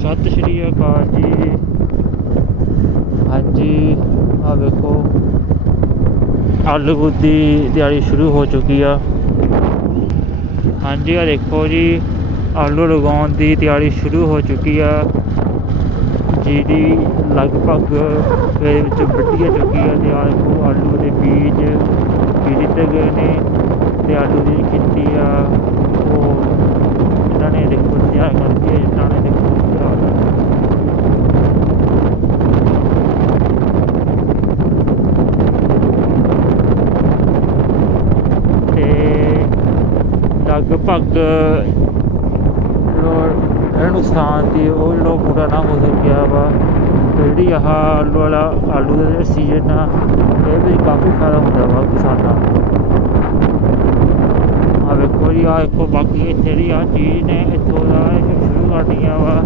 ਸਤਿ ਸ਼੍ਰੀ ਅਕਾਲ ਜੀ। ਹਾਂਜੀ ਆ ਵੇਖੋ। ਆਲੂ ਦੀ ਦਿਹਾੜੀ ਸ਼ੁਰੂ ਹੋ ਚੁੱਕੀ ਆ। ਹਾਂਜੀ ਆ ਦੇਖੋ ਜੀ। ਆਲੂ ਲਗਾਉਣ ਦੀ ਤਿਆਰੀ ਸ਼ੁਰੂ ਹੋ ਚੁੱਕੀ ਆ। ਜਿਹਦੀ ਲਗਭਗ ਇਹਦੇ ਵਿੱਚ ਵੱਢੀ ਆ ਚੁੱਕੀ ਆ ਤੇ ਆ ਦੇਖੋ ਆਲੂ ਦੇ ਬੀਜ ਵੀ ਦਿੱਤੇ ਗਏ ਨੇ ਤੇ ਆਲੂ ਦੀ ਖੇਤੀ ਆ। ਉਹ ਇਹਨਾਂ ਨੇ ਦੇਖੋ ਤਿਆਰ ਕਰਕੇ ਇਹਨਾਂ ਨੇ ਦੇਖੋ ਤਿਆਰ ਤੇ ਲਗਭਗ ਲੋ ਨੁਕਸਾਨ ਦੀ ਉਹ ਜਿਹੜਾ ਪੂਰਾ ਨਾ ਹੋ ਸਕਿਆ ਵਾ, ਤੇ ਜਿਹੜੀ ਆਹ ਆਲੂ ਵਾਲਾ ਆਲੂ ਦਾ ਜਿਹੜਾ ਸੀਜ਼ਨ ਆ ਇਹ ਵੀ ਕਾਫੀ ਫਾਇਦਾ ਹੁੰਦਾ ਵਾ ਕਿਸਾਨਾਂ ਨੂੰ। ਆ ਵੇਖੋ ਜੀ ਆ ਵੇਖੋ ਬਾਕੀ ਇੱਥੇ ਜਿਹੜੀ ਆ ਚੀਜ਼ ਨੇ, ਇੱਥੋਂ ਦਾ ਇਹ ਸ਼ੁਰੂ ਕਰਨੀਆਂ ਵਾ,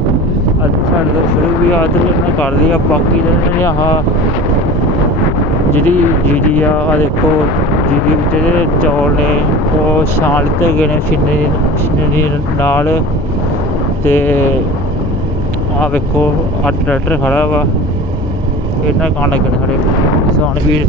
ਅੱਜ ਸਾਡੇ ਤੋਂ ਸ਼ੁਰੂ ਵੀ ਆ ਤੇ ਇਹਨਾਂ ਕਰ ਲਈ ਆ, ਬਾਕੀ ਦਾ ਇਹਨਾਂ ਨੇ ਆਹ ਜਿਹੜੀ ਜੀਰੀ ਆ ਆ ਦੇਖੋ ਜੀਰੀ ਵਿੱਚ ਜਿਹੜੇ ਚੌਲ ਨੇ ਉਹ ਛਾਣ ਲਿੱਤੇ ਗਏ ਨੇ ਮਸ਼ੀਨਰੀ ਮਸ਼ੀਨਰੀ ਨਾਲ ਤੇ ਆ ਵੇਖੋ ਆ ਟਰੈਕਟਰ ਖੜਾ ਵਾ। ਇਹਨਾਂ ਕਾਣ ਲੱਗੇ ਨੇ ਸਾਡੇ ਕਿਸਾਨ ਵੀਰ।